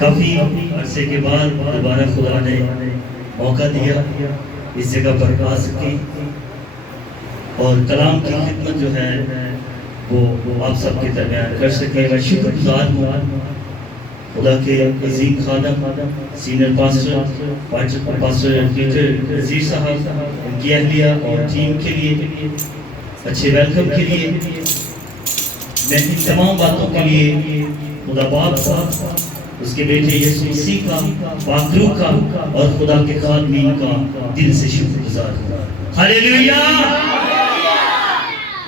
کافی عرصے کے بعد دوبارہ خدا نے موقع دیا اس جگہ پر آ سکیں اور کلام کی خدمت جو ہے وہ آپ سب کے درمیان کر سکیں. میں شکر گزار ہوں خدا کے عظیم خادم سینئر پاسٹر پیٹر نذیر صاحب، ان کی اہلیہ اور ٹیم کے لیے اچھے ویلکم کے لیے. میں ان تمام باتوں کے لیے خدا باپ کا، اس کے بیٹے یسوع مسیح کا، پاک روح کا اور خدا کے خادمین کا دل سے شکر گزار ہوں. ہاللیلویہ،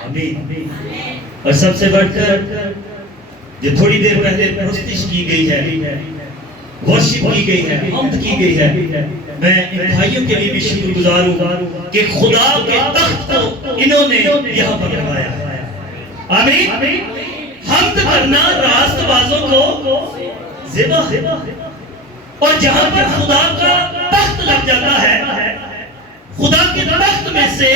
آمین. اور سب سے بڑھ کر جو تھوڑی دیر پہلے پرستش کی گئی ہے، ورشپ کی گئی ہے، حمد کی گئی ہے، میں ان بھائیوں کے لیے بھی شکر گزار ہوں کہ خدا کے تخت کو انہوں نے یہاں پر لگایا ہے. آمین. حمد کرنا راست بازوں کو زیبا ہے، اور جہاں پر خدا کا تخت لگ جاتا ہے، خدا کے تخت میں سے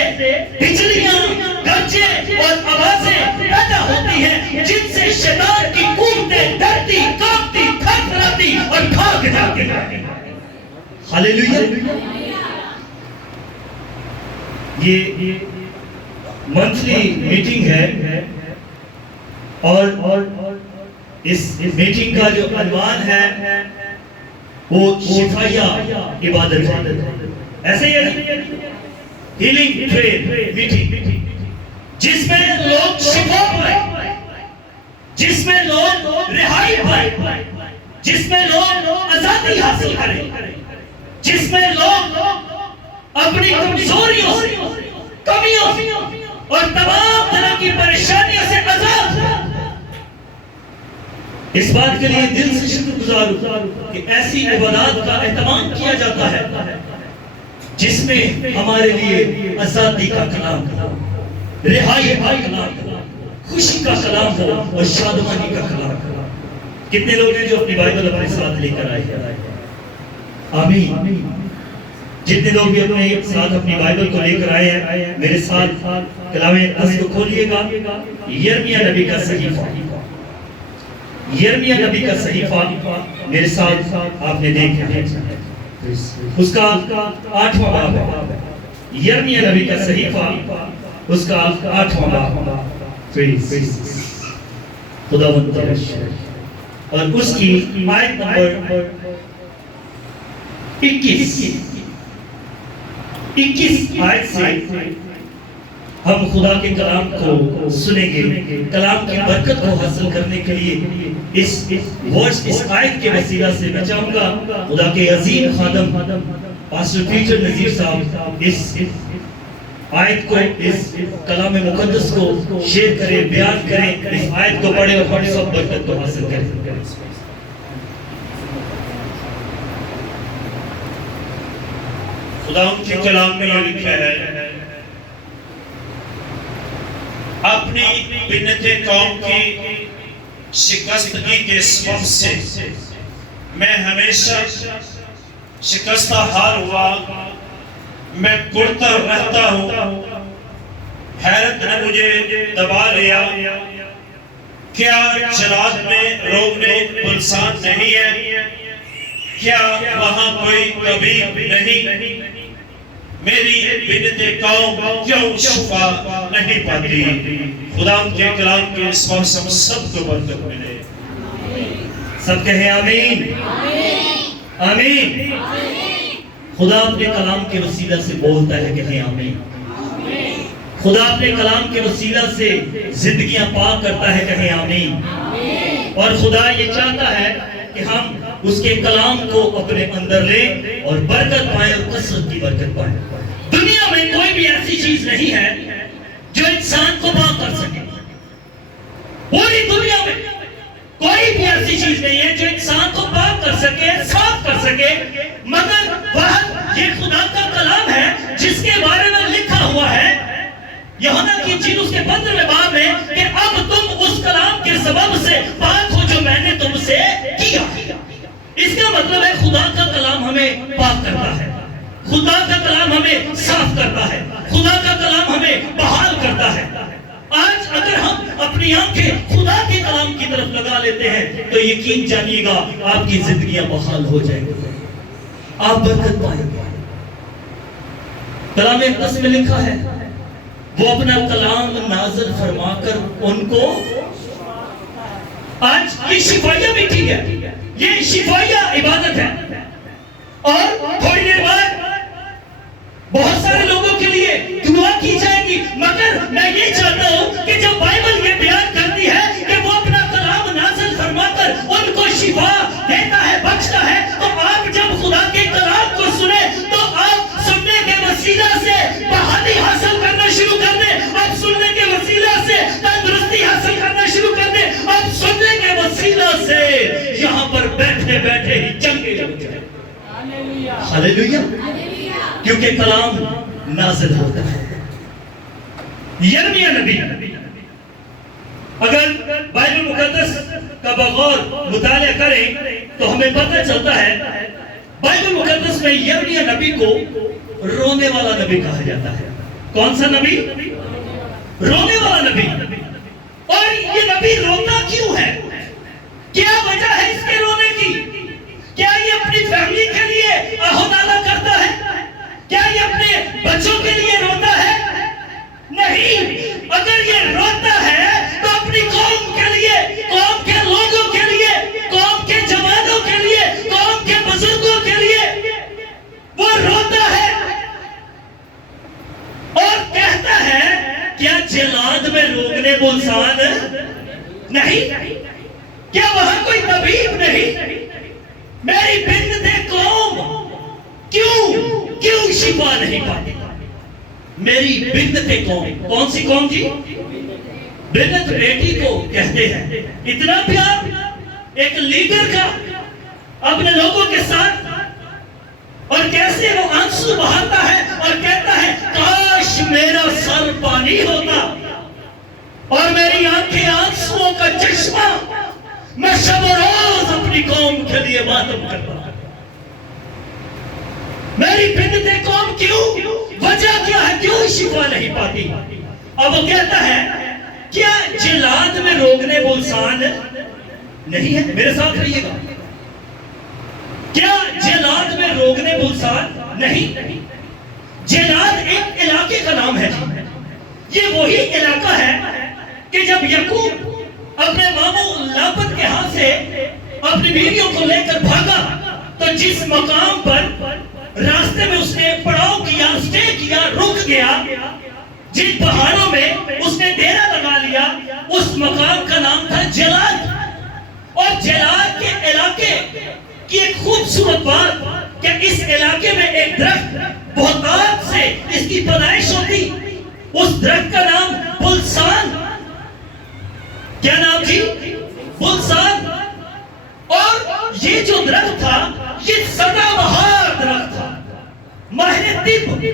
بجلیاں، گرجے اور آوازیں پیدا ہوتی ہیں جن سے شیطان کی قوتیں ڈرتی، کانپتی، تھر تھراتی اور بھاگ جاتی ہیں. ہاللیلویہ. یہ منتھلی میٹنگ ہے اور اس میٹنگ کا جو عنوان ہے وہ شفائیہ عبادت ہے. ایسے ہی ہیلنگ پریئر میٹنگ، جس میں لوگ شفا پائیں، جس میں لوگ رہائی پائیں، جس میں لوگ آزادی حاصل کریں، جس میں لوگ اپنی کمزوریوں سے، کمیوں سے اور تمام طرح کی پریشانیوں سے آزاد ہوں. اس بات کے لیے دل سے شکر گزار ہوں کہ ایسی عبادات کا اہتمام کیا جاتا ہے جس میں ہمارے لیے آزادی کا کلام ہو، رہائی کا کلام ہو، خوشی کا کلام ہو اور شادمانی کا کلام ہو. کتنے لوگ ہیں جو اپنی بائبل اپنے ساتھ لے کر آئے ہیں؟ آمین. جتنے لوگ بھی اپنے ساتھ اپنی بائبل کو لے کر آئے ہیں، میرے ساتھ کلام مقدس کو کھولیے گا. یرمیہ نبی کا صحیفہ، یرمیہ نبی کا صحیفہ میرے ساتھ آپ نے دیکھا ہے، اس کا 8واں باب ہے. یرمیہ نبی کا صحیفہ اس کا 8واں باب، خداوند کا اور اس کی آیت نمبر 21 آیت سے ہم خدا کے کلام کو سنیں گے. کلام کی برکت کو حاصل کرنے کے لیے اس آیت کے وسیلہ سے میں چاہوں گا خدا کے عظیم خادم پاسٹر پیٹر نذیر صاحب اس آیت کو، اس کلام مقدس کو شیئر کریں، بیان کریں، اس آیت کو پڑھیں اور ہم سب برکت کو حاصل کریں. خدا ان کے کلام میں یہ لکھا ہے، اپنی بنت قوم کی شکستگی کے سبب سے میں ہمیشہ شکستہ حال ہوا، میں گڑتا رہتا ہوں. حیرت نے مجھے دبا لیا، کیا جلاد میں روکنے پلسان نہیں ہے؟ کیا وہاں کوئی طبیب نہیں؟ میری بنت قوم کیوں شفا نہیں پاتی؟ خدا ان کے کلام کے اس موسم سب کو برکت ملے. سب کہیں آمین. آمین. خدا اپنے کلام کے وسیلہ سے بولتا ہے، کہیں آمین. خدا اپنے کلام کے وسیلہ سے زندگیاں پاک کرتا ہے، کہیں آمین. اور خدا یہ چاہتا ہے کہ ہم اس کے کلام کو اپنے اندر لیں اور برکت پائیں اور کثرت کی برکت پائیں. دنیا میں کوئی بھی ایسی چیز نہیں ہے جو انسان کو پاک کر سکے. پوری دنیا میں کوئی بھی ایسی چیز نہیں ہے جو انسان کو پاک کر سکے، صاف کر سکے، مگر وہ یہ خدا کا کلام ہے جس کے بارے میں لکھا ہوا ہے یوحنا کی انجیل اس کے 15ویں باب میں کہ اب تم اس کلام کے سبب سے پاک ہو جو میں نے تم سے کیا. اس کا مطلب ہے خدا کا کلام ہمیں پاک کرتا ہے، خدا کا کلام ہمیں صاف کرتا ہے، خدا کا کلام ہمیں بحال کرتا ہے. آج اگر ہم اپنی آنکھیں خدا کے کلام کی طرف لگا لیتے ہیں تو یقین جانیے گا آپ کی زندگیاں بحال ہو جائیں گی، آپ برکت پائیں گے۔ کلام اقدس میں لکھا ہے وہ اپنا کلام نازل فرما کر ان کو، آج یہ شفائیہ میٹنگ ہے، یہ شفائیہ عبادت ہے، اور تھوڑی دیر بعد بہت سارے لوگوں کے لیے دعا کی جائے گی، مگر میں یہ چاہتا ہوں کہ جب بائبل یہ بیان کرتی ہے کہ وہ اپنا کلام نازل فرما کر ان کو شفا دیتا ہے، بخشتا ہے، تو آپ جب خدا کے کلام کو سنیں تو آپ سننے کے وسیلہ سے بحالی حاصل کرنا شروع کر دیں، آپ سننے کے وسیلہ سے تندرستی حاصل کرنا شروع کر دیں، آپ سننے کے وسیلہ سے یہاں پر بیٹھے بیٹھے ہی چنگے ہو جائیں۔ ہاللیلویہ، کیونکہ کلام نازل ہوتا ہے۔ یرمیہ نبی، اگر بائبل مقدس کا بغور مطالعہ کریں تو ہمیں پتہ چلتا ہے بائبل مقدس میں یرمیہ نبی کو رونے والا نبی کہا جاتا ہے۔ کون سا نبی؟ رونے والا نبی۔ اور یہ نبی روتا کیوں ہے؟ کیا وجہ ہے اس کے رونے کی؟ کیا یہ اپنی فیملی کے لیے آہودانہ کرتا ہے؟ کیا یہ اپنے بچوں کے لیے روتا ہے؟ نہیں، اگر یہ روتا ہے تو اپنی قوم کے لیے، قوم کے لوگوں کے لیے، قوم کے جوانوں کے لیے، قوم کے بزرگوں کے لیے وہ روتا ہے اور کہتا ہے کیا جلاد میں روغن بلسان نہیں؟ کیا وہاں کوئی طبیب نہیں؟ میری بنت قوم کیوں شفا نہیں پاتی؟ میری بنت قوم، کون سی قوم جی؟ بنت بیٹی کو کہتے ہیں۔ اتنا پیار ایک لیڈر کا اپنے لوگوں کے ساتھ، اور کیسے وہ آنسو بہاتا ہے اور کہتا ہے کاش میرا سر پانی ہوتا اور میری آنکھیں آنسوؤں کا چشمہ، میں شب و روز اپنی قوم کے لیے ماتم کرتا ہوں۔ میری بنت قوم کیوں، وجہ کیا ہے، کیوں شفا نہیں پاتی؟ اب وہ کہتا ہے کیا جلاد میں روغن بلسان نہیں ہے؟ میرے ساتھ رہیے گا، کیا جلاد میں روغن بلسان نہیں؟ جلاد ایک علاقے کا نام ہے، یہ وہی علاقہ ہے کہ جب یعقوب اپنے ماموں لاپت کے ہاتھ سے اپنی بیویوں کو لے کر بھاگا تو جس مقام پر راستے میں اس نے پڑاؤ کیا، سٹے کیا، رک گیا، جن پہاڑوں میں اس نے ڈیرا لگا لیا، اس مقام کا نام تھا جلاد۔ اور جلاد کے علاقے کی ایک خوبصورت بات کہ اس علاقے میں ایک درخت بہتات سے اس کی پیدائش ہوتی، اس درخت کا نام بلسان۔ کیا نام جی؟ بلسان۔ اور یہ جو درخت تھا یہ سدا بہار درخت تھا۔ ماہر طب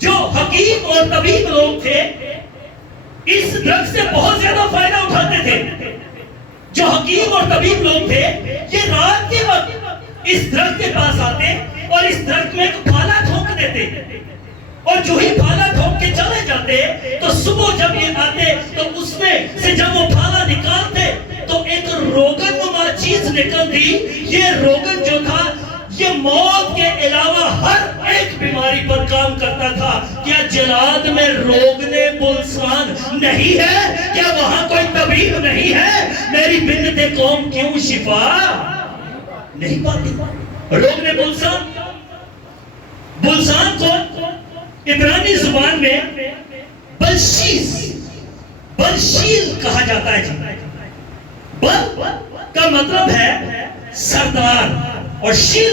جو حکیم اور طبیب لوگ تھے اس درخت سے بہت زیادہ فائدہ اٹھاتے تھے۔ جو حکیم اور طبیب لوگ تھے یہ رات کے وقت اس درخت کے پاس آتے اور اس درخت میں ایک پھالا ٹھونک دیتے، اور جو ہی پھالا ٹھونک کے چلے جاتے تو صبح جب یہ آتے تو اس میں سے جب وہ پھالا نکالتے تو ایک روغن نما چیز نکلتی۔ یہ روغن جو تھا یہ موت کے علاوہ ہر ایک بیماری پر کام کرتا تھا۔ کیا جلاد میں روغن بلسان نہیں ہے؟ کیا وہاں کوئی طبیب نہیں ہے؟ میری بنت قوم کیوں شفا نہیں پاتی؟ روغن بلسان، بلسان کو عبرانی زبان میں بلشیل کہا جاتا ہے۔ بل کا مطلب ہے سردار اور شیل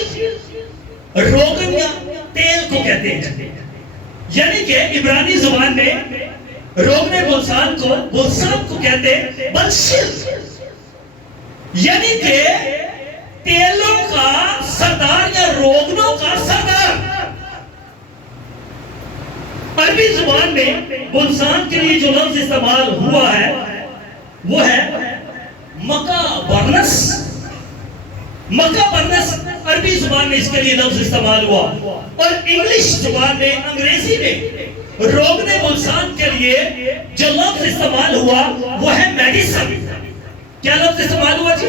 روغن یا تیل کو کہتے ہیں، یعنی کہ عبرانی زبان میں روغن بلسان کو کہتے ہیں بلشیل، یعنی کہ تیلوں کا سردار یا روغنوں کا سردار۔ عربی زبان میں بلسان کے لیے جو لفظ استعمال ہوا ہے وہ ہے مکہ برنس۔ مکہ برنس عربی زبان میں اس کے لیے لفظ استعمال ہوا، اور انگلش زبان میں، انگریزی میں روغن بلسان کے لیے جو لفظ استعمال ہوا وہ ہے میڈیسن۔ کیا لفظ استعمال ہوا جی؟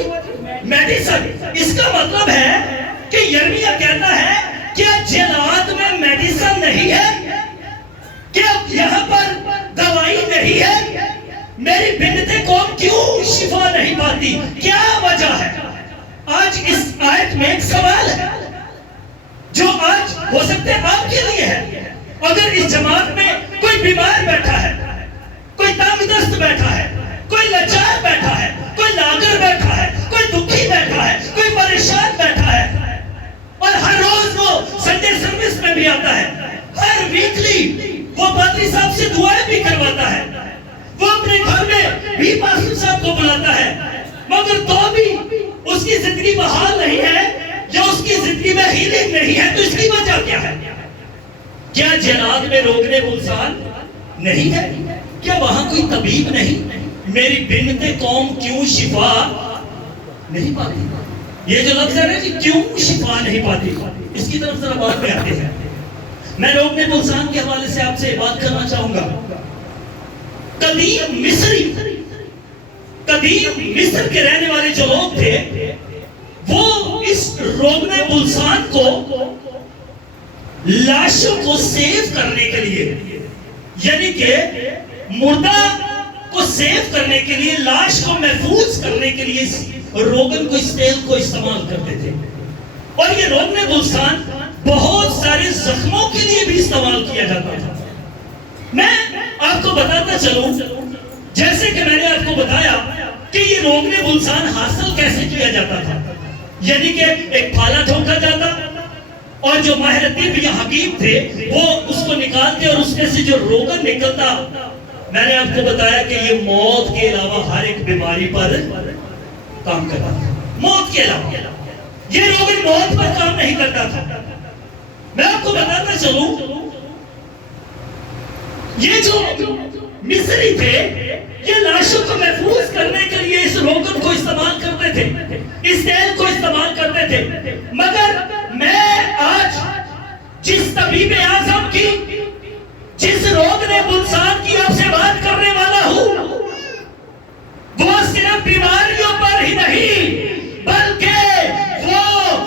میڈیسن. اس کا مطلب ہے کہ یرمیہ کہتا ہے کیا جلاد میں میڈیسن نہیں ہے؟ کیا یہاں پر دوائی نہیں ہے؟ میری بنت قوم کیوں شفا نہیں پاتی؟ کیا وجہ ہے؟ آج اس آیت میں ایک سوال ہے جو آج ہو سکتے آپ کے لیے ہے. اگر اس جماعت میں کوئی بیمار بیٹھا ہے, کوئی تنگ دست بیٹھا ہے, کوئی لاچار بیٹھا ہے, کوئی لاغر بیٹھا ہے, کوئی دکھی بیٹھا ہے, کوئی پریشان بیٹھا ہے, اور ہر روز وہ سنڈے سروس میں بھی آتا ہے, ہر ویکلی وہ پادری صاحب سے دعائیں بھی کرواتا ہے, وہ اپنے گھر میں بھی پاسٹر صاحب کو بلاتا ہے, مگر تو بھی اس کی زندگی بحال نہیں ہے, یا اس کی زندگی میں ہیلنگ نہیں ہے, تو اس کی وجہ کیا ہے؟ کیا جلاد میں روکنے بلسان نہیں ہے؟ کیا وہاں کوئی طبیب نہیں؟ میری بنت قوم کیوں شفا نہیں پاتی؟ یہ جو لفظ ہے نا کہ کیوں شفا نہیں پاتی, اس کی طرف ذرا بات میں آتے ہیں. میں روکنے بلسان کے حوالے سے آپ سے بات کرنا چاہوں گا. قدیم مصر کے رہنے والے جو لوگ تھے, وہ اس روکنے بلسان کو لاشوں کو سیو کرنے کے لیے, یعنی کہ مردہ کو سیو کرنے کے لیے, لاش کو محفوظ کرنے کے لیے روغن کو, اس تیل کو استعمال کرتے تھے. اور یہ روغن بلسان بہت سارے زخموں کے لیے بھی استعمال کیا جاتا تھا. میں آپ کو بتاتا چلوں, جیسے کہ میں نے آپ کو بتایا کہ یہ روغن بلسان حاصل کیسے کیا جاتا تھا. یعنی کہ ایک پھالا ٹھوکا جاتا, اور جو ماہر طب یا حکیم تھے وہ اس کو نکالتے, اور اس میں سے جو روغن نکلتا, میں نے آپ کو بتایا کہ یہ موت کے علاوہ ہر ایک بیماری پر کام کرتا تھا. موت کے علاوہ یہ روغن موت پر کام نہیں کرتا تھا. میں آپ کو بتاتا چلوں, یہ جو مصری تھے یہ لاشوں کو محفوظ کرنے کے لیے اس روغن کو استعمال کرتے تھے, اس تیل کو استعمال کرتے تھے. مگر میں آج جس طبیب اعظم کی, جس روغن بلسان کی آپ سے بات کرنے والا ہوں, وہ صرف بیماریوں پر ہی نہیں بلکہ وہ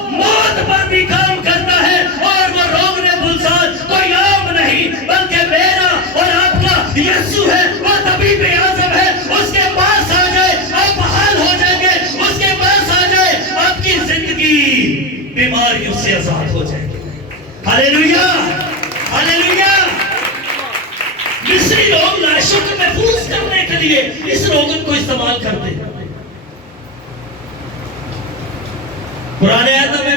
موت پر بھی کام کرتا ہے. اور وہ روغن بلسان کوئی عام نہیں بلکہ میرا اور آپ کا یسوع ہے, وہ طبیب اعظم ہے. اس کے پاس آ جائے آپ بحال ہو جائیں گے, اس کے پاس آ جائے آپ کی زندگی بیماریوں سے آزاد ہو جائے گی. ہاللیلویا, ہاللیلویا. مصری لوگ لاشوں کو محفوظ کرنے کے لیے اس روغن کو استعمال کرتے ہیں. پرانے عہد میں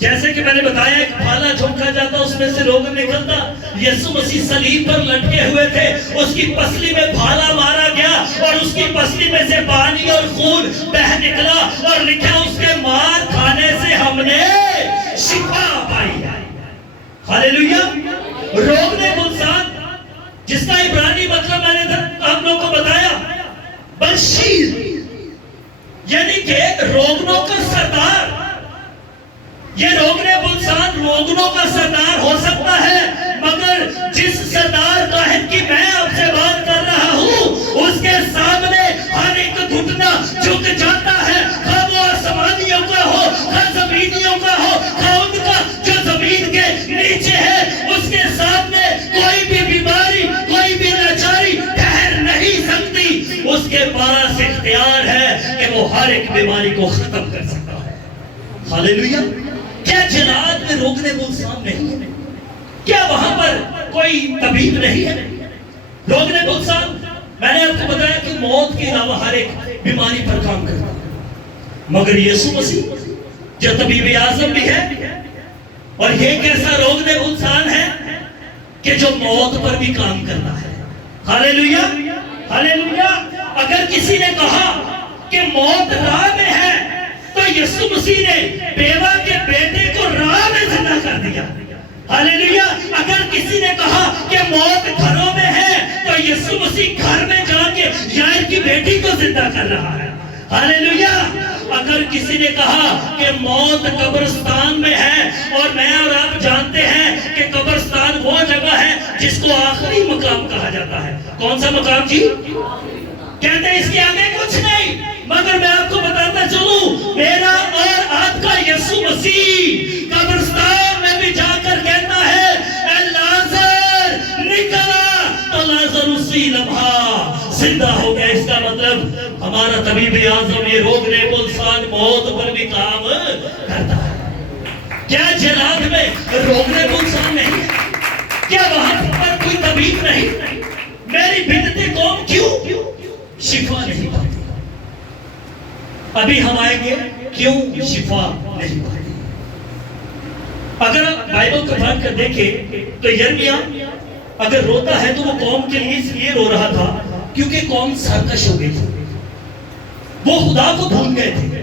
جیسے کہ میں نے بتایا ایک پھالا ٹھوکا جاتا, اس میں سے روغن نکلتا. یسوع مسیح صلیب پر لٹکے ہوئے تھے, اس کی پسلی میں بھالا مارا گیا, اور اس کی پسلی میں سے پانی اور خون بہ نکلا, اور لکھا اس کے مار کھانے سے ہم نے شفا پائی. ہاللیلویا. روغن بلسان جس کا عبرانی مطلب میں نے آپ لوگوں کو بتایا بشیر, یعنی کہ روغنوں کا سردار. یہ روغن بلسان روغنوں کا سردار ہو سکتا ہے, مگر جس سردار کاہن کی میں آپ سے بات کر رہا ہوں, اس کے سامنے ہر ایک گھٹنا جھک جاتا ہے, خواہ وہ آسمانیوں کا ہو, خواہ زمینیوں کا ہو, خواہ ان کا جو زمین کے نیچے ہے. اس کے سامنے کوئی بھی بیماری, کوئی بھی لاچاری ٹھہر نہیں سکتی. اس کے پاس اختیار ہے کہ وہ ہر ایک بیماری کو ختم کر سکتا ہے. ہاللیلویا. کیا جلاد میں روغن بلسان نہیں ہے؟ کیا وہاں پر کوئی طبیب نہیں ہے؟ روغن بلسان میں نے آپ کو بتایا کہ موت کے علاوہ ہر ایک بیماری پر کام کرتا ہے. مگر یسوع مسیح جو طبیب اعظم بھی ہے, اور یہ ایک ایسا روغن بلسان ہے کہ جو موت پر بھی کام کرتا ہے. ہاللیلویا, ہاللیلویا. اگر کسی نے کہا کہ موت راہ میں ہے, تو یسوع مسیح نے بیوہ کے بیٹے کو راہ میں زندہ کر دیا. ہاللیلویا. اگر کسی نے کہا کہ موت گھروں میں ہے, تو یسوع مسیح گھر میں جا کے یائر کی بیٹی کو زندہ کر رہا ہے. ہاللیلویا. اگر کسی نے کہا کہ موت قبرستان میں ہے, اور میں اور آپ جانتے ہیں کہ قبرستان وہ جگہ ہے جس کو آخری مقام کہا جاتا ہے. کون سا مقام جی؟ کہتے ہیں اس کے آگے کچھ نہیں، مگر میں آپ کو بتاتا چلوں، میرا اور آپ کا یسوع مسیح قبرستان میں بھی جا کر کہتا ہے اے لازر نکلا، تو لازر اسی لمحہ زندہ ہو گیا۔ اس کا مطلب ہمارا طبیب اعظم یہ روکنے بلسان موت پر بھی کام کرتا ہے۔ کیا جلاد میں روکنے بلسان نہیں ہے؟ کیا وہاں پر کوئی طبیب نہیں؟ میری بنت قوم کیوں شفا نہیں پاتی؟ ابھی ہم آئیں گے کیوں شفا نہیں پاتی۔ اگر آپ بائبل کو پڑھ کر دیکھیں تو یرمیا اگر روتا ہے تو وہ قوم کے لیے اس لیے رو رہا تھا کیونکہ قوم سرکش ہو گئی تھی، وہ خدا کو بھول گئے تھے،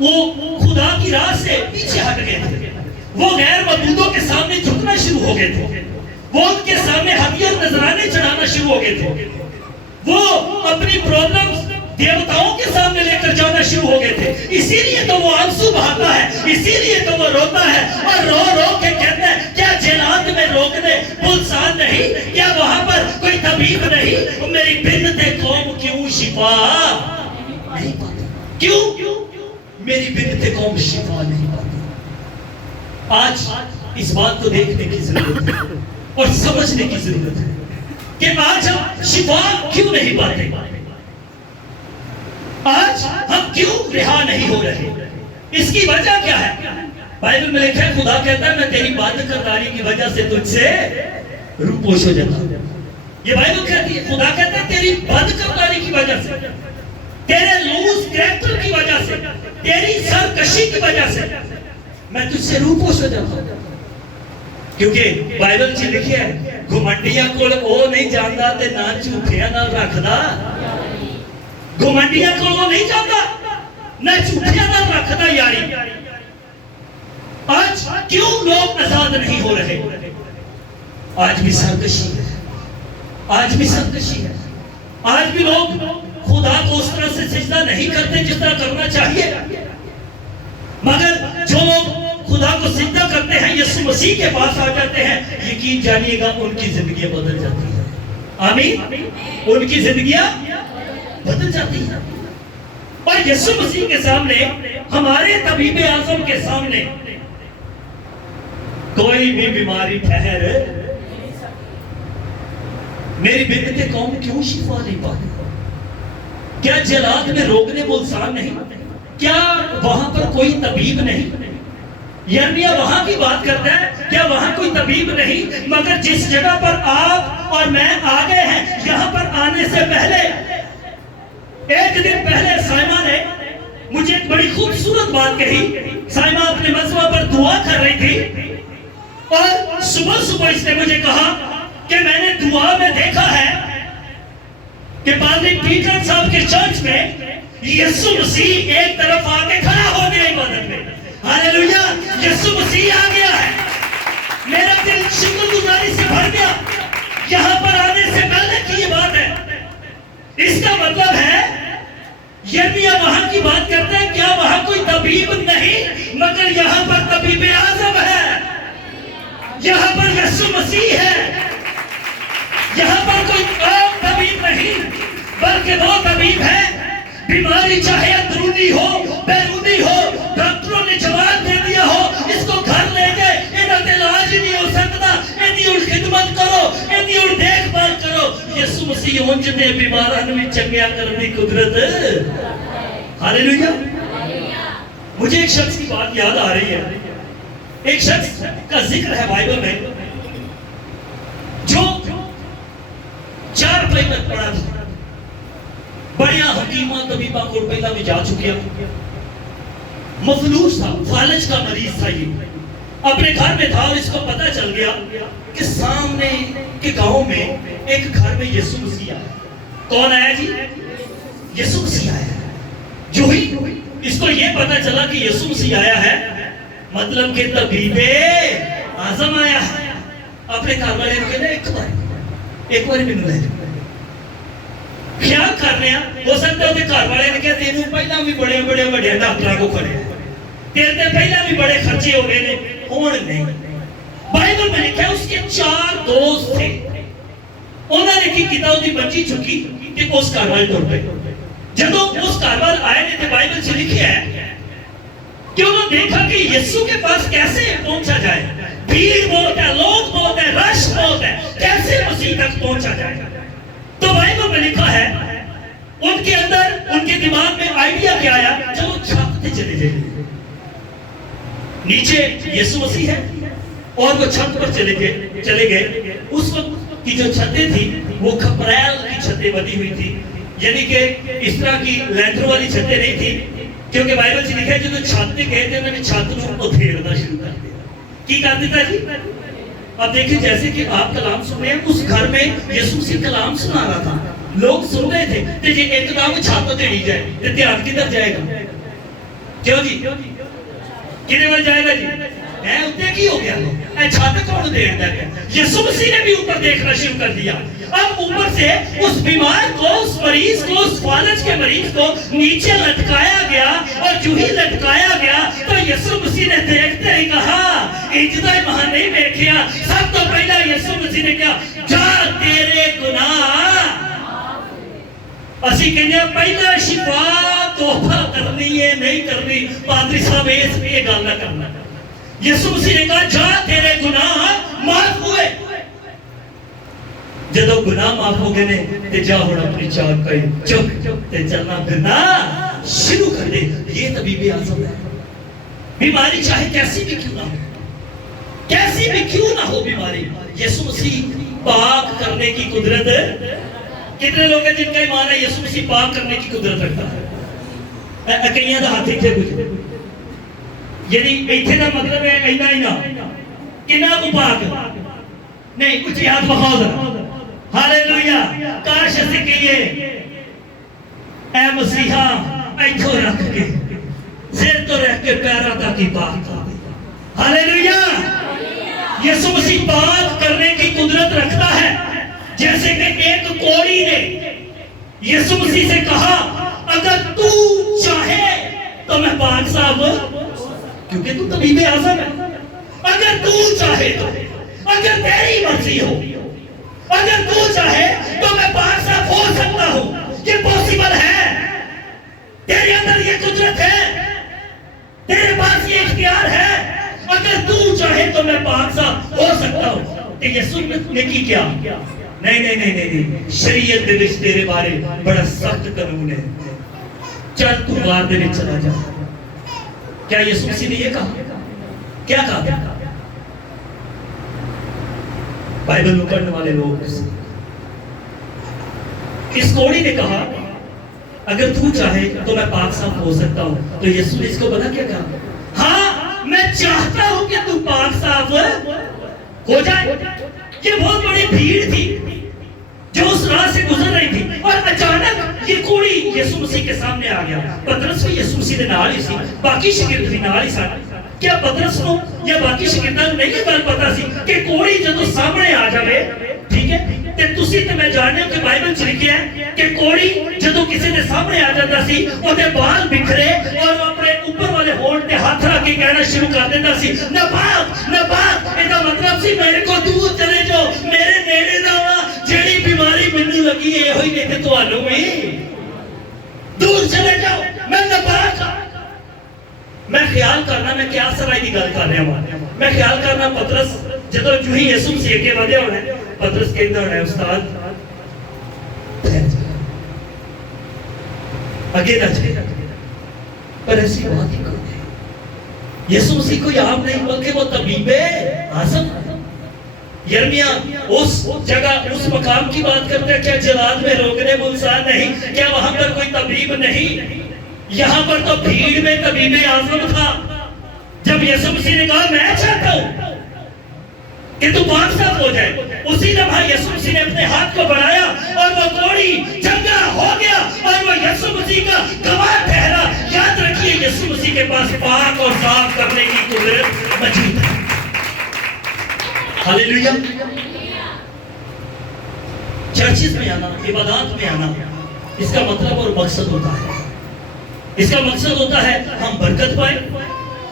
وہ خدا کی راہ سے پیچھے ہٹ گئے تھے، وہ غیر معبودوں کے سامنے جھکنا شروع ہو گئے تھے، وہ ان کے سامنے ہدیہ نذرانے چڑھانا شروع ہو گئے تھے، وہ اپنی پرابلمز دیوتاؤں کے سامنے لے کر جانا شروع ہو گئے تھے۔ اسی لیے تو وہ آنسو بہاتا ہے، اسی لیے تو وہ روتا ہے اور رو رو کے کہتا ہے کیا جلاد میں روکنے بلسان نہیں؟ کیا وہاں پر کوئی طبیب نہیں؟ میری بنت قوم کیوں شفا نہیں پاتی؟ کیوں میری بنت قوم شفا نہیں پاتی؟ آج اس بات کو دیکھنے کی ضرورت ہے اور سمجھنے کی ضرورت ہے کہ آج ہم شفا کیوں نہیں پاتے؟ آج ہم کیوں رہا نہیں ہو رہے؟ اس کی وجہ کیا ہے؟ بائبل میں لکھا ہے خدا کہتا ہے میں تیری بات کرداری کی وجہ سے تجھ سے روپوش ہو جاتا ہوں۔ یہ بائبل کہتی ہے، خدا کہتا ہے تیری بد کرداری کی وجہ سے، تیرے لوز کریکٹر کی وجہ سے، تیری سرکشی کی وجہ سے میں تجھ سے روپوش ہو جاتا ہوں۔ کیونکہ بائبل چی لکھی ہے گھمنڈیاں کول او نہیں جاندا تے نہ جھوٹیاں نال رکھدا۔ گھمنڈیاں کول او نہیں جاندا نہ جھوٹیاں نال رکھدا یاری۔ آج کیوں لوگ آزاد نہیں ہو رہے؟ آج بھی سرکشی ہے، آج بھی سرکشی ہے، آج بھی لوگ خدا کو اس طرح سے سجدہ نہیں کرتے جس طرح کرنا چاہیے۔ مگر جو لوگ خدا کو سجدہ کرتے ہیں یسوع مسیح کے پاس آ جاتے ہیں، یقین جانیے گا ان کی زندگیاں بدل جاتی ہیں۔ آمین، ان کی زندگیاں بدل جاتی ہیں۔ اور یسوع مسیح کے سامنے، ہمارے طبیب اعظم کے سامنے کوئی بھی بیماری ٹھہر میری بنت قوم کیوں شفا نہیں پاتی؟ کیا جلاد میں روکنے بلسان نہیں؟ کیا وہاں پر کوئی طبیب نہیں؟ یرمیا وہاں کی بات کرتا ہے، کیا وہاں کوئی طبیب نہیں؟ مگر جس جگہ پر آپ اور میں آ گئے ہیں، یہاں پر آنے سے پہلے ایک دن پہلے سائمہ نے مجھے ایک بڑی خوبصورت بات کہی۔ سائمہ اپنے مذبح پر دعا کر رہی تھی اور صبح صبح اس نے مجھے کہا کہ میں نے دعا میں دیکھا ہے کہ پادری پیٹر صاحب کے چرچ میں یسوع مسیح ایک طرف آ کے کھڑا ہو گیا عبادت میں۔ ہاللیلویا، یسوع مسیح آ گیا ہے۔ میرا دل شکر گزاری سے بھر گیا۔ یہاں پر آنے سے پہلے کی یہ بات ہے۔ اس کا مطلب ہے یرمیا وہاں کی بات کرتا ہے، کیا وہاں کوئی طبیب نہیں؟ مگر یہاں پر طبیب اعظم ہے، یہاں پر یسوع مسیح ہے، یہاں پر کوئی عام طبیب نہیں بلکہ وہ طبیب ہے۔ بیماری چاہے اندرونی ہو بیرونی ہو، ڈاکٹروں نے جواب دے دیا ہو اس کو گھر لے گئے، انہاں علاج نہیں ہو سکتا، انہی اور خدمت کرو، انہی اور دیکھ بھال کرو۔ یسوع مسیح اونج دے بیماران میں چنگیا کرنے کی قدرت۔ ہاللیلویا۔ مجھے ایک شخص کی بات یاد آ رہی ہے، ایک شخص کا ذکر ہے بائبل میں جو 4 پائی میں پڑا تھا، بڑیا حکیمہ طبیبہ کو پہلا بھی جا چکیا، مفلوج تھا، فالج کا مریض تھا، یہ اپنے گھر میں تھا اور اس کو پتہ چل گیا کہ سامنے کے گاؤں میں ایک گھر میں یسوع مسیح آیا۔ کون آیا جی؟ یسوع مسیح آیا۔ جو ہی اس کو یہ پتہ چلا کہ یسوع مسیح آیا ہے، مطلب کہ طبیب اعظم آیا ہے، اپنے گھر والے نے کہا ایک بار مینوں لے جاؤ۔ خیال کر رہے ہیں، ہو سکتا ہے کہ گھر والے نے کہا تینوں پہلا بھی بڑے بڑے ڈاکٹراں کو کھڑے ہیں، تیرے تے پہلا بھی بڑے خرچے ہو گئے نے، ہون نہیں۔ بائبل میں لکھا ہے اس کے 4 دوست تھے، انہوں نے کی کیتا، اس دی بچی چکی کہ اس گھر والے ٹر پے جدو اس گھر والے آئے نے بائبل سے لکھے ہے کہ انہوں نے دیکھا کہ یسوع کے پاس کیسے پہنچا جائے, بھیڑ بہت ہے, لوگ بہت ہے, رش بہت ہے, کیسے مسیح تک پہنچا جائے. تو بائبل میں لکھا ہے ان کے اندر ان کے دماغ میں آئیڈیا کیا آیا, چلو چھت پہ چلے جائیں. نیچے یسوع مسیح ہے اور وہ چھت پر چلے گئے. اس وقت کی جو چھتیں تھی وہ کھپریل کی چھتیں بنی ہوئی تھی, یعنی کہ اس طرح کی لینٹر والی چھتیں نہیں تھی, کیونکہ بائبل سے لکھا ہے جو چھت پہ گئے تھے انہوں نے چھت کو ادھیڑنا شروع کر دیا. کی کر دیتا جی؟ اب دیکھیں جیسے کہ آپ کلام سن رہے ہیں, اس گھر میں یسوع مسیح کلام سنا رہا تھا, لوگ سن رہے تھے, تو جی ایک دم چھت ادھیڑی جائے تو دھیان کدھر جائے گا؟ کیوں جی کدھر بل جائے گا جی؟ اتنے کی ہو گیا چھت کون دیکھتا ہے؟ یسوع مسیح نے بھی اوپر دیکھنا شروع کر دیا. اب اوپر سے اس بیمار کو, اس مریض کو, اس فالج کے مریض کو نیچے لٹکایا گیا, اور جو ہی لٹکایا گیا تو یسوع مسیح نے دیکھتے ہی کہا اجدا وہاں نہیں دیکھیا. سب تو پہلا یسوع مسیح نے کہا جا تیرے گناہ. اسی کہنے پہلا شفا توبہ کرنی ہے نہیں کرنی, پادری صاحب یہ گل نہ کرنا. یسوع مسیح نے کہا جا تیرے گناہ معاف ہوئے. جدو گناہ معاف ہو گئے نے تے جا ہن اپنی چار کئی چک تے چلنا پھرنا شروع کر دے. یہ طبیب اعظم ہے. بیماری چاہے کیسی بھی کیوں نہ ہو, کیسی بھی کیوں نہ ہو بیماری, یسوع مسیح پاک کرنے کی قدرت. کتنے لوگ ہیں جن کا ایمان ہے یسوع مسیح پاک کرنے کی قدرت رکھتا ہے؟ اکیلیاں دا ہاتھ اتنے کچھ, یعنی ایتھے دا مطلب ہے اینا ہی نہ کنا کو پاک نہیں, کچھ یاد بخوض. ہاللیلویہ. کاش اسے کہیے اے مسیحا ایتھو رکھ کے سر تو رکھ کے پیرا تاکی پاک کر دے. ہاللیلویہ. یسوع مسیح پاک کرنے کی قدرت رکھتا ہے. جیسے کہ ایک کوڑی نے یسوع مسیح سے کہا اگر تو چاہے تو میں پاک صاحب, کیونکہ تو طبیب اعظم ہے, اگر تو چاہے تو, اگر تیری مرضی ہو, اگر تو چاہے تو میں پاک صاحب ہو سکتا ہوں. یہ پوسیبل ہے, تیرے اندر یہ قدرت ہے, تیرے پاس یہ اختیار ہے. اگر تو چاہے تو میں پاک صاحب ہو سکتا ہوں. کہ یسوع نے کی کیا؟ نہیں نہیں نہیں نہیں, شریعت دے وچ تیرے بارے بڑا سخت قانون ہے, چل تو غار دے وچ چلا جا. کیا یسوع مسیح نے یہ کہا؟ کیا کہا؟ بائبل میں پڑھنے والے لوگ, اس کوڑی نے کہا اگر تو چاہے تو میں پاک صاف ہو سکتا ہوں. تو یسوع نے اس کو پتا کیا کہا؟ ہاں میں چاہتا ہوں کہ تو پاک صاف ہو جائے. یہ بہت بڑی بھیڑ تھی جو اس راہ سے گزر رہی تھی, اور اچانک یہ کوڑی یسوع مسیح کے سامنے آ گیا. پترس بھی یسوع مسیح دے نال ہی سی, باقی شاگرد بھی نال ہی سن. کیا پترس کو یا باقی شاگرداں نوں نہیں گل پتا سی کہ کوڑی جدوں سامنے آ جاوے, ٹھیک ہے, تے تسی تے میں جاننے ہو کہ بائبل چ لکھیا ہے کہ کوڑی جدوں کسی دے سامنے آ جاتا سی اودے بال بکھرے اور اپنے اوپر والے ہونٹ تے ہاتھ رکھ کے کہنا شروع کر دیندا سی ناپاک ناپاک. ایدا مطلب سی میرے کو دور چلے جاؤ, میرے نیڑے نہ آنا, جیڑی بیماری مینوں لگی ہے ہوئی نہیں تے تانوں بھی دور چلے جاؤ, میں ناپاک ہاں. میں خیال کرنا, میں کیا سرائی دی گل کر رہا ہوں, میں خیال کرنا پترس جدو جو ہی یسوع مسیح کے ودے ہونا ہے, پترس کہندا ہونا ہے استاد آگے نہ چلے. پر ایسی بات ہی کوئی نہیں, یسوع مسیح کوئی عام نہیں بلکہ وہ طبیب اعظم. یرمیا اس جگہ اس مقام کی بات کرتا ہے, کیا جلاد میں روکنے ملسان نہیں, کیا وہاں پر کوئی طبیب نہیں؟ یہاں پر تو بھیڑ میں طبیب اعظم تھا. جب یسوع مسیح نے کہا میں چاہتا ہوں کہ تو پاک صاف ہو جائے, اسی لمحہ یسوع مسیح نے اپنے ہاتھ کو بڑھایا اور وہ کوڑی چنگا ہو گیا اور وہ یسوع مسیح کا گواہ ٹھہرا. یاد رکھیے یسوع مسیح کے پاس پاک اور صاف کرنے کی قدرت موجود ہے. ہاللیلویہ. چرچز میں آنا, عبادات میں آنا, اس کا مطلب اور مقصد ہوتا ہے, اس کا مقصد ہوتا ہے ہم برکت پائیں.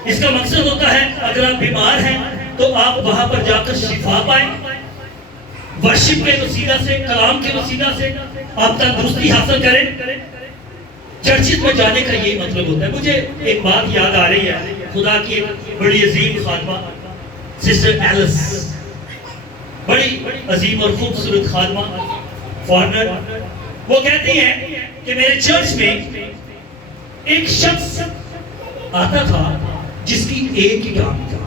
اس کا مقصد ہوتا ہے اگر آپ بیمار ہیں تو آپ وہاں پر جا کر شفا پائیں. ورشپ کے وسیلہ سے، کلام کے وسیلہ سے آپ تندرستی حاصل کریں۔ چرچز میں جانے کا یہی مطلب ہوتا ہے۔ مجھے ایک بات یاد آ رہی ہے، خدا کی ایک بڑی عظیم خادمہ سسٹر ایلس، بڑی عظیم اور خوبصورت خادمہ، فارنر، وہ کہتی ہیں کہ میرے چرچ میں ایک شخص آتا تھا جس کی ایک ہی ٹانگ تھا،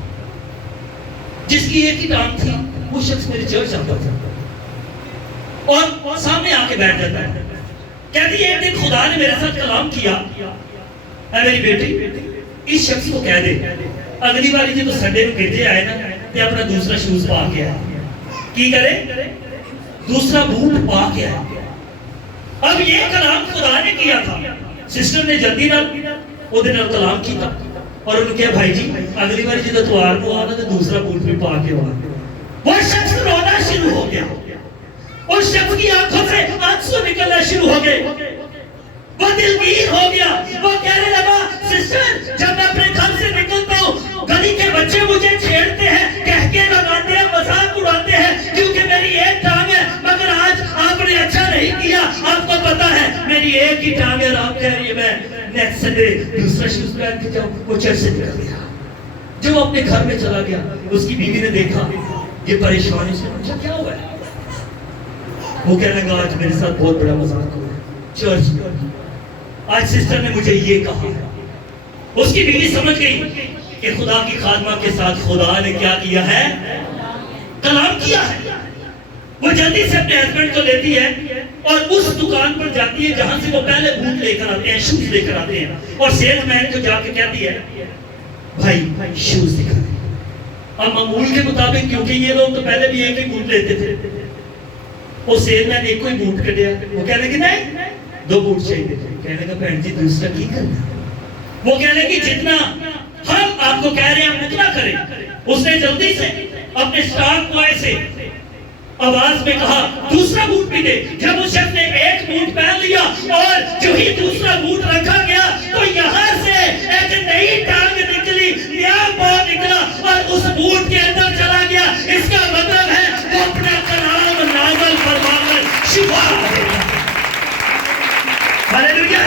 جس کی ایک ہی ٹانگ تھی، وہ شخص میرے چرچ آتا تھا اور سامنے آ کے بیٹھ جاتا ہے۔ کہتی ہے ایک دن خدا نے میرے ساتھ کلام کیا، اے میری بیٹی اس شخص کو کہہ دے اگلی باری جب سنڈے کو گرجے آئے نا تے اپنا دوسرا شوز پا کے آئے، کی کرے دوسرا بوٹ پا کے آئے۔ اب یہ کلام خدا نے کیا تھا، سسٹر نے جلدی نال وہ دن کلام کیا اور انہوں نے کہا بھائی جی اگلی باری جب اتوار کو آنا تو دوسرا بوٹ بھی پا کے آنا۔ وہ شخص رونا شروع ہو گیا، اس شخص کی آنکھوں سے آنسو نکلنا شروع ہو گئے، وہ دلگیر ہو گیا۔ وہ کہنے لگا سسٹر جب میں اپنے گھر سے نکلتا ہوں گلی کے بچے مجھے چھیڑتے ہیں، کہہ کے لگاتے ہیں، مذاق اڑاتے ہیں کیونکہ میری ایک ٹانگ ہے، مگر آج آپ نے اچھا نہیں کیا، آپ کو پتا ہے میری ایک ہی ٹانگ ہے اور آپ کہہ رہی ہے میں نیکسٹ سنڈے دوسرا شوز پہن کے جاؤں۔ وہ چرچ سے نکل گیا، جب وہ اپنے گھر میں چلا گیا اس کی بیوی نے دیکھا یہ پریشانی سے پوچھا کیا ہوا ہے؟ وہ کہنے لگا آج میرے ساتھ بہت بڑا مذاق ہوا ہے چرچ میں، آج سسٹر نے مجھے یہ کہا ہے۔ اس کی بیوی سمجھ گئی کہ خدا کی خادمہ کے ساتھ خدا نے کیا کیا ہے، کلام کیا ہے۔ وہ جلدی سے اپنے ہسبینڈ کو لیتی ہے اور اس دکان پر جاتی ہے جہاں سے وہ پہلے بوٹ لے کر آتے ہیں، شوز لے کر آتے ہیں، اور سیلز مین کو جا کے کہتی ہے بھائی شوز دکھا دیں۔ اب معمول کے مطابق کیونکہ یہ لوگ تو پہلے بھی ایک ہی بوٹ لیتے تھے، وہ سیل مین ایک کوئی بوٹ کٹیا، وہ کہنے کہ نہیں دو بوٹ چاہیے، کہنے کا بہن جی دوسرا کی کرنا، وہ کہنے کہ جتنا ہم آپ کو کہہ رہے ہیں اتنا کریں۔ اس نے جلدی سے اپنے سٹاک بوائے سے آواز میں کہا دوسرا بوٹ بھی دے۔ جب اس شخص نے ایک بوٹ پہن لیا اور جو ہی دوسرا بوٹ رکھا گیا تو یہاں سے ایک نئی ٹانگ نکلی، نیا پاؤں نکلا اور اس بوٹ کے اندر چلا گیا۔ اس کا مطلب ہے وہ اپنا کلام نازل فرما کر شفا دیتا ہے۔ ہاللیلویا،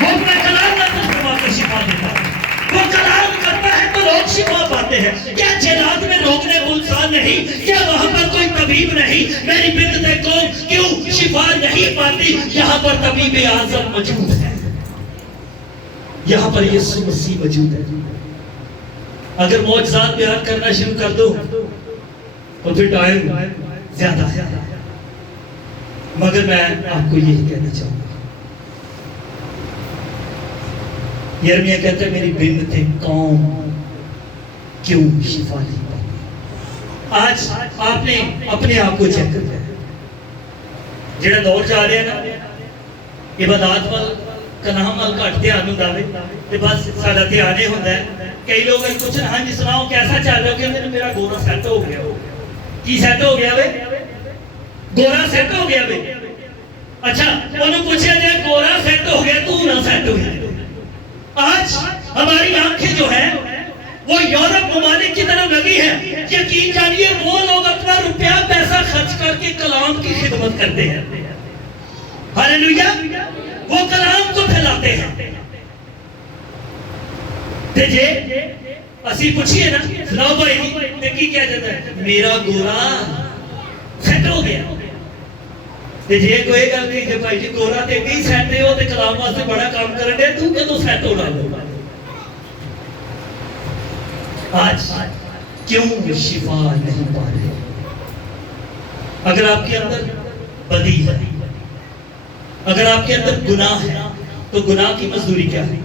وہ اپنا کلام نازل فرما کر شفا دیتا ہے۔ وہ کلام کرتا ہے تو لوگ شفا پاتے ہیں۔ کیا جلاد میں روکنے ملسان نہیں؟ کیا وہاں پر کوئی طبیب نہیں؟ میری بنت قوم کیوں شفا نہیں پاتی؟ یہاں پر طبیب اعظم موجود ہے، یہاں پر یسوع مسیح موجود ہے۔ اگر معجزات بیان کرنا شروع کر دو تو پھر ٹائم زیادہ ہے، مگر میں آپ کو یہی کہنا چاہوں گا، یرمیہ کہتا ہے میری بنت قوم کیوں شفا نہیں پاتی؟ آج آپ نے اپنے آپ کو چیک کرنا ہے۔ جڑا دور جا رہے ہیں نا عبادات وال کلام وال گھٹ دھیان ہوندا وے تے بس ساڈا دھیان یہ ہوندا ہے۔ کئی لوگ پوچھن ہاں جی سناؤ کیسا چل رہا ہے؟ کہندے میرا گورا سیٹ ہو گیا۔ کی سیٹ ہو گیا وے؟ گورا سیٹ ہو گیا وے۔ اچھا انہوں پوچھا جائے گورا سیٹ ہو گیا تو نہ سیٹ ہو گیا۔ آج ہماری آنکھیں جو ہیں وہ یورپ ممالک کی طرف لگی ہے۔ یقین جانیے وہ لوگ اپنا روپیہ پیسہ خرچ کر کے کلام کی خدمت کرتے ہیں، ہاللیلویا، وہ کلام کو پھیلاتے ہیں۔ تے جے اسی پوچھئے نا سناؤ بھائی تے کی کہہ جاتا ہے میرا گورا سیٹ ہو گیا۔ تے جے کوئی گل نہیں جے بھائی جی گورا تے نہیں سیٹ ہو تے کلام واسطے بڑا کام کرن دے تو کدوں سیٹ ہو رہا؟ آج کیوں شفا نہیں پا رہے؟ اگر آپ کے اندر بدی ہے، اگر آپ کے اندر گناہ ہے تو گناہ کی مزدوری کیا ہے؟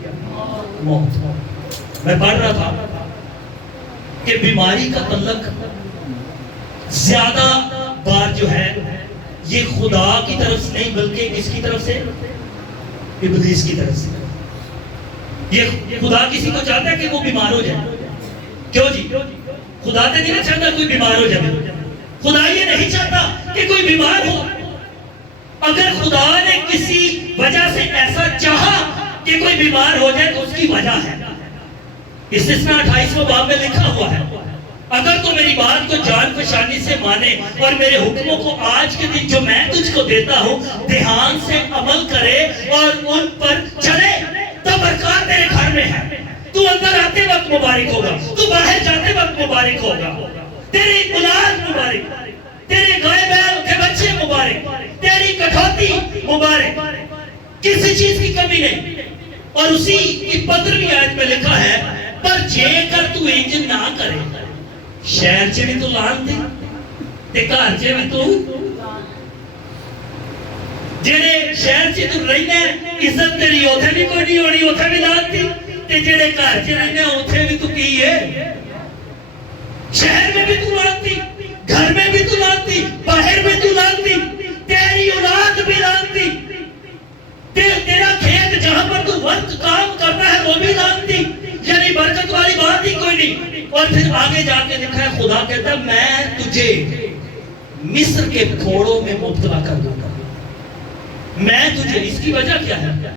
موت۔ میں پڑھ رہا تھا کہ بیماری کا تعلق زیادہ بار جو ہے یہ خدا کی طرف سے نہیں بلکہ کس کی طرف سے؟ ابلیس کی طرف سے۔ یہ خدا کسی کو چاہتا ہے کہ وہ بیمار ہو جائے؟ کیوں جی؟ خدا تو نہیں چاہتا کوئی بیمار ہو جائے، خدا یہ نہیں چاہتا کہ کوئی بیمار ہو۔ اگر خدا نے کسی وجہ سے ایسا چاہا کہ کوئی بیمار ہو جائے تو اس کی وجہ ہے۔ استثناء 28واں باب میں لکھا ہوا ہے اگر تو میری بات کو جان فشانی سے مانے اور میرے حکموں کو آج کے دن جو میں تجھ کو دیتا ہوں دھیان سے عمل کرے اور ان پر چلے تو برکات تیرے گھر میں ہے. تو اندر آتے وقت مبارک ہوگا, تو باہر جاتے وقت مبارک ہوگا, تیری اولاد مبارک, تیرے گائے بیل کے بچے مبارک, تیری کٹوتی مبارک, کسی چیز کی کمی نہیں. اور اسی کی 15ویں آیت میں لکھا ہے پر جے کر تو انج نہ کرے شہر چے بھی تو لان دی تے گھر چے بھی تو جڑے شہر چے تو رہنا عزت تیری اوتھے بھی کوئی نہیں ہونی, اوتھے بھی لان دی تے جڑے گھر چے رہنا اوتھے بھی تو کی ہے, شہر میں بھی تو لان دی, گھر میں بھی تو لان دی, باہر میں تو لان دی, تیری اولاد بھی لان دی, تیرا کھیت جہاں پر تو وقت کام کرنا ہے وہ بھی لان دی. یعنی برکت والی بات ہی کوئی نہیں. اور پھر آگے جا کے لکھا ہے خدا کہتا ہے میں تجھے مصر کے پھوڑوں میں مبتلا کر دوں گا. میں تجھے, اس کی وجہ کیا ہے؟